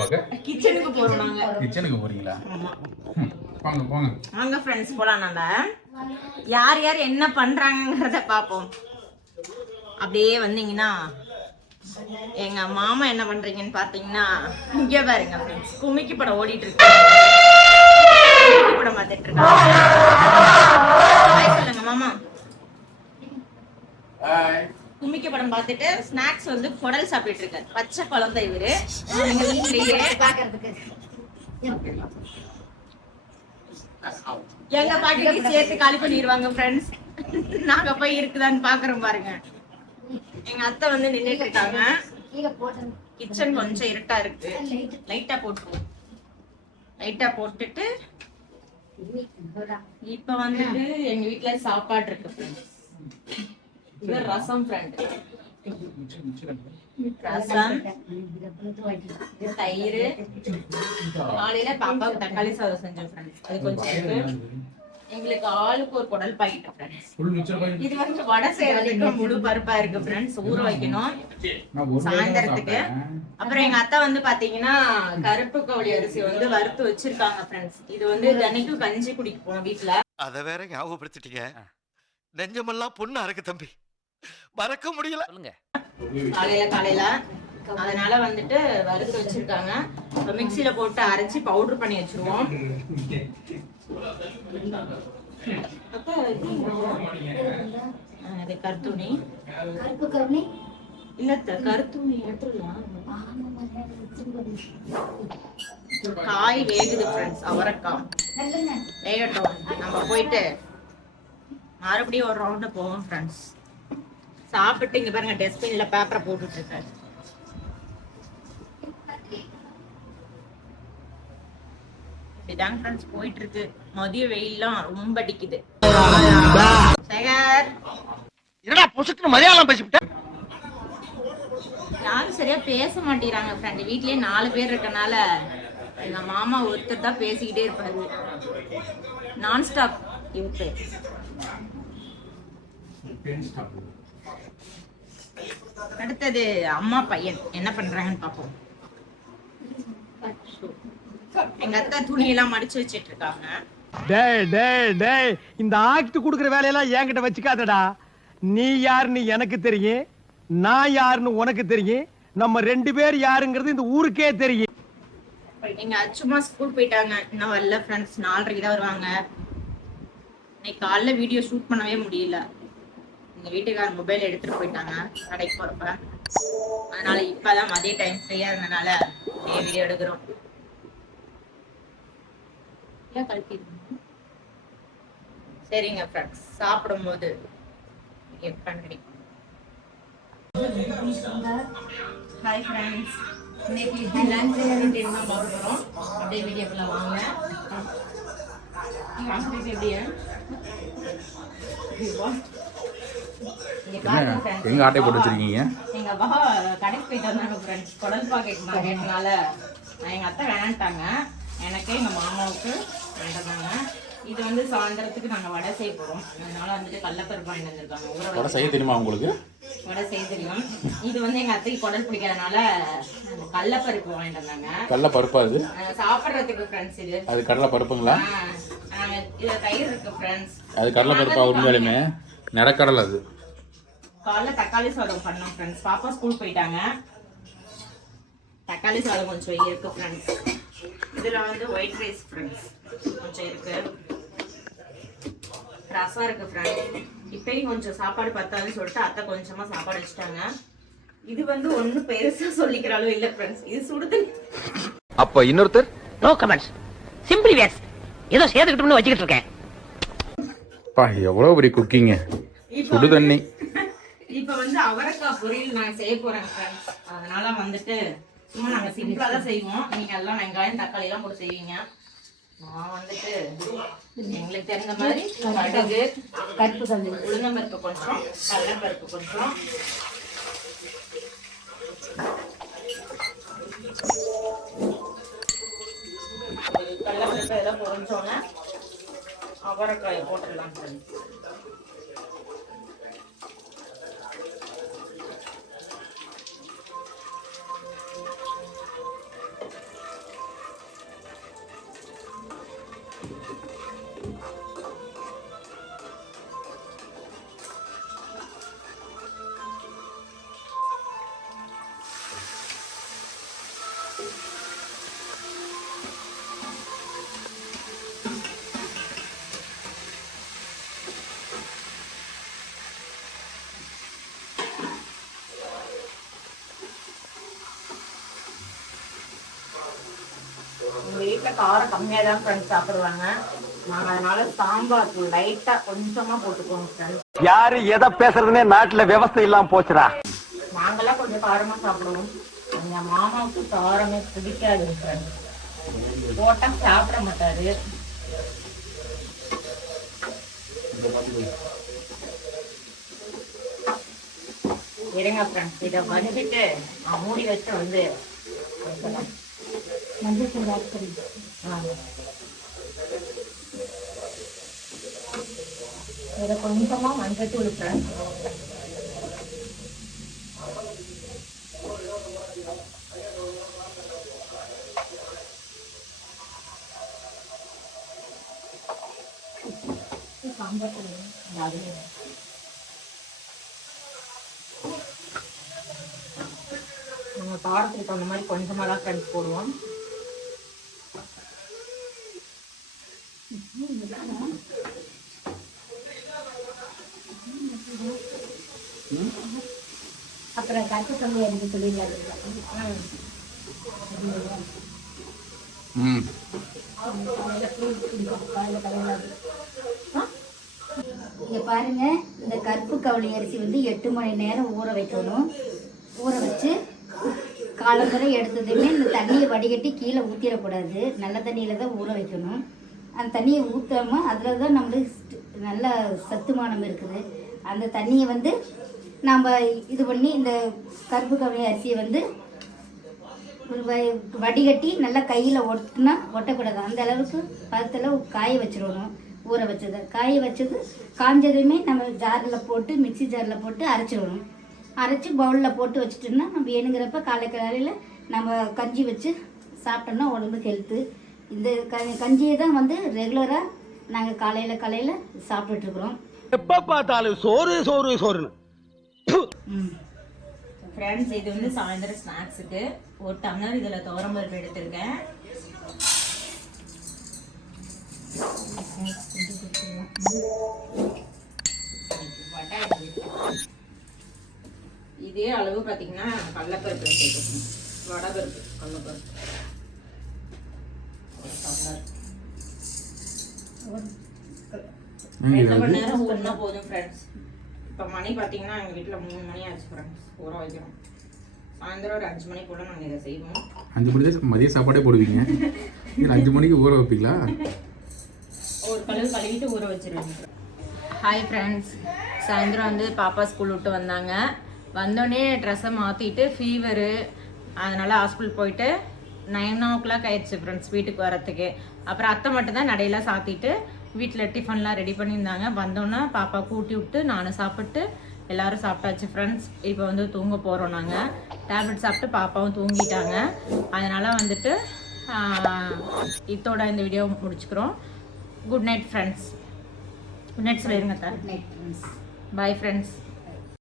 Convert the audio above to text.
பார்க்க? கிச்சனுக்கு போறோம் நாங்க. கிச்சனுக்கு போறீங்களா? போங்க போங்க வாங்க ஃப்ரெண்ட்ஸ் போலாம் நம்ம யார் யார் என்ன பண்றாங்கங்கிறத பார்ப்போம். அப்படியே வந்தீங்கன்னா எங்க மாமா என்ன பண்றீங்கன்னு பாத்தீங்கன்னா இங்க பாருங்க ஃப்ரெண்ட்ஸ் கும்மிக்கி படம் ஓடிட்டு இருக்கு கும்மிக்கி படம் பார்த்துட்டு இருக்காங்க. சொல்லுங்க மாமா. படம் பார்த்துட்டு ஸ்நாக்ஸ் வந்து குடல் சாப்பிட்டு இருக்காரு. பச்சை குழந்தை இவரு. எங்க வீட்லயே. எங்க பாட்டிக்கு சேர்த்து காலி பண்ணிடுவாங்க ஃப்ரெண்ட்ஸ் நாங்க போய் இருக்குதான்னு பாக்குறோம் பாருங்க. எங்க அத்தை வந்து நின்னுட்டு இருக்காங்க. கிச்சன் கொஞ்சம் இருட்டா இருக்கு. லைட்டா போட்டுருவோம். லைட்டா போட்டுட்டு இப்ப வந்துட்டு எங்க வீட்ல சாப்பாடு இருக்கு friends. இது ரசம் ஃப்ரெண்ட் ரசம் தயிர். காலையில பாப்பாவுக்கு தக்காளி சாதம் செஞ்சோம் ஃப்ரெண்ட்ஸ் அது கொஞ்சம் இருக்கு. எங்களுக்கு ஆளுக்கு ஒரு குடல் பாக்கெட் ஃப்ரெண்ட்ஸ் இது வந்து வடை செய்யறதுக்கு முழு பருப்பா இருக்கு ஃப்ரெண்ட்ஸ் ஊற வைக்கணும். சாயந்தரத்துக்கு. அப்புறம் எங்க அத்தை வந்து பாத்தீங்கன்னா கருப்பு கவுளி அரிசி வந்து வறுத்து வச்சிருக்காங்க ஃப்ரெண்ட்ஸ் இது வந்து தினைக்கும் கஞ்சி குடிப்போம் வீட்ல. அத வேற ஞாபகப்படுத்திட்டீங்க. நெஞ்சமெல்லாம் பொண்ணு அறக்கு தம்பி. மறக்க முடியல. காலையில காலையில. அதனால வந்துட்டு வறுத்து வச்சிருக்காங்க. இப்ப மிக்ஸில போட்டு அரைச்சி பவுடர் பண்ணி வச்சிருவோம். இது கருத்துணி இல்ல கருத்துணி எடுத்துடலாம். காய் வேகுது ஃப்ரெண்ட்ஸ் அவரைக்காய் வேகட்டும். நம்ம போயிட்டு மறுபடியும் ஒரு ரவுண்டு போவோம் ஃப்ரெண்ட்ஸ் சாப்பிட்டு இங்க பாருங்க டஸ்ட்பின்ல பேப்பரை போட்டுட்டு இருக்காரு இப்படிதாங்க ஃப்ரெண்ட்ஸ் போயிட்டு இருக்கு மதிய வெயில்லாம் ரொம்ப அடிக்குது. சேகர். என்னடா பொசுக்கு மலையாளம் பேசிவிட்ட? யாரும் சரியா பேச மாட்டேங்கிறாங்க ஃப்ரெண்ட் வீட்லயே நாலு பேர் இருக்கனால எங்க மாமா ஒருத்தர் தான் பேசிக்கிட்டே இருப்பாரு. நான் ஸ்டாப் அடுத்தது அம்மா பையன். என்ன பண்றாங்கன்னு பாப்போம் எங்க அத்தை துணியெல்லாம் மடிச்சு வச்சிட்டு இருக்காங்க. டேய் டேய் டேய் இந்த ஆக்ட் குடுக்குற வேலையெல்லாம் என்கிட்ட வச்சுக்காதடா. நீ யாருன்னு எனக்கு தெரியும் நான் யாருன்னு உனக்கு தெரியும் நம்ம ரெண்டு பேர் யாருங்கிறது இந்த ஊருக்கே தெரியும். எங்க அச்சுமா ஸ்கூல் போயிட்டாங்க. இன்னும் வரல ஃப்ரெண்ட்ஸ் நாலரைக்கு தான் வருவாங்க. இன்னைக்கு காலைல வீடியோ ஷூட் பண்ணவே முடியல. எங்க வீட்டுக்கார மொபைல் எடுத்துட்டு போயிட்டாங்க கடைக்கு போறப்ப. அதனால இப்பதான் மதிய டைம் ஃப்ரீயா இருந்தனால வீடியோ எடுக்கிறோம். ஏன் கழட்டிருக்கீங்க? சரிங்க ஃப்ரெண்ட்ஸ் சாப்பிடும்போது கண்டிப்பா ஹாய் ஃப்ரெண்ட்ஸ் இன்னைக்கு லஞ்ச் தான் பார்க்க போகிறோம் அப்படியே வீடியோக்குள்ள வாங்க. எங்க ஆட்டை போட்டு வச்சிருக்கீங்க? எங்க அப்பா கடைக்கு போயிட்டு வந்தாங்க ஃப்ரெண்ட்ஸ் குடல் பாக்கெட் கேட்டனால எங்க அத்தை வேணான்ட்டாங்க. எனக்கு எங்க மாமாவுக்கு வேண்டாங்க இது வந்து சாயந்தரத்துக்கு நாங்க வடை செய்ய போறோம். அதனால வந்துட்டு கடலப்பருப்பு வாங்கிட்டு வந்திருக்காங்க. வடை செய்ய தெரியுமா உங்களுக்கு? வடை செய்ய தெரியும். இது வந்து எங்க அத்தைக்கு குடல் பிடிக்காதனால கடலப்பருப்பு வாங்கிட்டு வந்தாங்க. கடலை பருப்பா அது சாப்பிடுறதுக்கு ஃப்ரெண்ட்ஸ் இது. அது கடலை பருப்புங்களா ஆஹ் நாங்க இதுல தயிர் இருக்கு ஃப்ரெண்ட்ஸ் அது கடலை பருப்பா உண்மையாலுமே. நிறக்கடலை அது. காலைல தக்காளி சாதம் பண்ணோம் ஃப்ரெண்ட்ஸ் பாப்பா ஸ்கூல் போயிட்டாங்க. தக்காளி சாதம் கொஞ்சம் இருக்கு ஃப்ரெண்ட்ஸ் இதுல வந்து ஒயிட் ரைஸ் ஃப்ரெண்ட்ஸ் கொஞ்சம் இருக்கு. ரசம் இருக்கு ஃப்ரெண்ட்ஸ் இப்பயும் கொஞ்சம் சாப்பாடு பத்தாதுன்னு சொல்லிட்டு அத்தை கொஞ்சமா சாப்பாடு வச்சுட்டாங்க. இது வந்து ஒன்றும் பெருசா சொல்லிக்கிற அளவு இல்லை ஃப்ரெண்ட்ஸ் இது சுடுதண்ணி அப்ப இன்னொருத்தர்? நோ கமெண்ட்ஸ் சிம்பிளி வேஸ் ஏதோ சேர்த்துக்கிட்டோம்னு வச்சுக்கிட்டு இருக்கேன். பா எவ்வளோ பெரிய குக்கிங்க சுடு தண்ணி. வந்து அவரைக்காய் பொரியல் நான் செய்ய போறேன் ஃப்ரெண்ட்ஸ் அதனால வந்துட்டு சும்மா நாங்கள் சிம்பிளாக தான் செய்வோம். நீங்கள் எல்லாம் வெங்காயம் தக்காளி எல்லாம் போட்டு செய்வீங்க. நான் வந்துட்டு எங்களுக்கு தெரிஞ்ச மாதிரி கடுகு பருப்பு கொஞ்சம் உளுந்தம்பருப்பு கொஞ்சம் கடலப்பருப்பு கொஞ்சம். கடலைப்பருப்பு எல்லாம் பொரிஞ்சோன்னே அவரைக்காயை போட்டுடலாம் ஃப்ரெண்ட்ஸ் எங்க வீட்டுல காரம் கம்மியா தான் ஃப்ரெண்ட்ஸ் சாப்பிடுவாங்க. நாங்க அதனால சாம்பார் லைட்டா கொஞ்சமா போட்டுக்குவோம் ஃப்ரெண்ட்ஸ் யாரு எதை பேசுறதுனே நாட்டுல விவசாயம் இல்லாம போச்சுடா. நாங்கெல்லாம் கொஞ்சம் காரமா சாப்பிடுவோம். எங்க மாமாவுக்கு காரமே பிடிக்காது ஃப்ரெண்ட்ஸ் சாப்பிட மாட்டாரு. இருங்க ஃப்ரெண்ட்ஸ் இதை வந்துட்டு நான் மூடி வச்சு வந்து ஆ. இதை கொஞ்சமா மஞ்சள் தூள் ஃப்ரெண்ட்ஸ் நம்ம காரத்துக்கு தகுந்த மாதிரி கொஞ்சமாக தான் ஃப்ரெண்ட்ஸ் போடுவோம். அப்புறம் கட்டு சொல்லி எனக்கு சொல்லிடுறாரு ம். இங்க பாருங்க இந்த கருப்பு கவளி அரிசி வந்து எட்டு மணி நேரம் ஊற வைக்கணும். ஊற வச்சு காலம்பரை எடுத்ததுமே இந்த தண்ணியை வடிகட்டி கீழே ஊற்றிடக்கூடாது நல்ல தண்ணியில தான் ஊற வைக்கணும். அந்த தண்ணியை ஊற்றாம அதில் தான் நம்மளுக்கு நல்ல சத்துமானம் இருக்குது. அந்த தண்ணியை வந்து நாம் இது பண்ணி இந்த கருப்பு கவளி அரிசியை வந்து ஒரு வ- வடிகட்டி நல்லா கையில் ஒட்டினா ஒட்டக்கூடாது. அந்த அளவுக்கு பதத்தில் காய வச்சிடணும் ஊற வச்சதை. காய வச்சது காஞ்சதுமே நம்ம ஜாரில் போட்டு மிக்ஸி ஜாரில் போட்டு அரைச்சிடணும் அரைச்சி பவுலில் போட்டு வச்சுட்டோம்னா நம்ம வேணுங்கிறப்ப காலை காலையில் நம்ம கஞ்சி வச்சு சாப்பிட்டோம்னா உடம்புக்கு ஹெல்த்து இந்த க கஞ்சியை தான் வந்து ரெகுலராக நாங்கள் காலையில் காலையில் சாப்பிட்டுட்ருக்குறோம் எப்ப பார்த்தாலும் சோறு சோறு சோறுன்னு. ஃப்ரெண்ட்ஸ் இது வந்து சாயந்தரம் ஸ்நாக்ஸுக்கு ஒரு டம்ளர் இதில் துவரம்பருப்பு எடுத்திருக்கேன். இதே அளவு பார்த்தீங்கன்னா கடலப்பருப்பு வடபருப்பு கடலப்பருப்பு ஒரு டம்ளர் ரெண்டு மணி நேரம் ஊறினா போதும் ஃப்ரெண்ட்ஸ் இப்போ மணி பார்த்தீங்கன்னா எங்கள் வீட்டில் மூணு மணி ஆச்சு ஃப்ரெண்ட்ஸ் ஊற வைக்கிறோம் சாயந்தரம் ஒரு அஞ்சு மணிக்குள்ள நாங்கள் இதை செய்வோம். அஞ்சு மணி தான் மதிய சாப்பாடே போடுவீங்க? இல்லை அஞ்சு மணிக்கு ஊற வைப்பீங்களா? ஒரு கழுவு கழுவிட்டு ஊற வச்சிருவேன். ஹாய் ஃப்ரெண்ட்ஸ் சாயந்தரம் வந்து பாப்பா ஸ்கூல் விட்டு வந்தாங்க. வந்தோடனே ட்ரெஸ்ஸை மாற்றிட்டு ஃபீவரு அதனால் ஹாஸ்பிட்டல் போயிட்டு நைன் ஓ கிளாக் ஆயிடுச்சு ஃப்ரெண்ட்ஸ் வீட்டுக்கு வரத்துக்கு அப்புறம் அத்தை மட்டும் தான் நடையெல்லாம் சாத்திட்டு வீட்டில் டிஃபன்லாம் ரெடி பண்ணியிருந்தாங்க. வந்தோன்னே பாப்பா கூட்டி விட்டு நானும் சாப்பிட்டு எல்லாரும் சாப்பிட்டாச்சு. ஃப்ரெண்ட்ஸ் இப்போ வந்து தூங்க போகிறோம் நாங்கள் டேப்லெட் சாப்பிட்டு பாப்பாவும் தூங்கிட்டாங்க. அதனால் வந்துட்டு இதோட இந்த video முடிச்சுக்கிறோம். Good night friends good night சொல்லிடுங்க sir night friends bye friends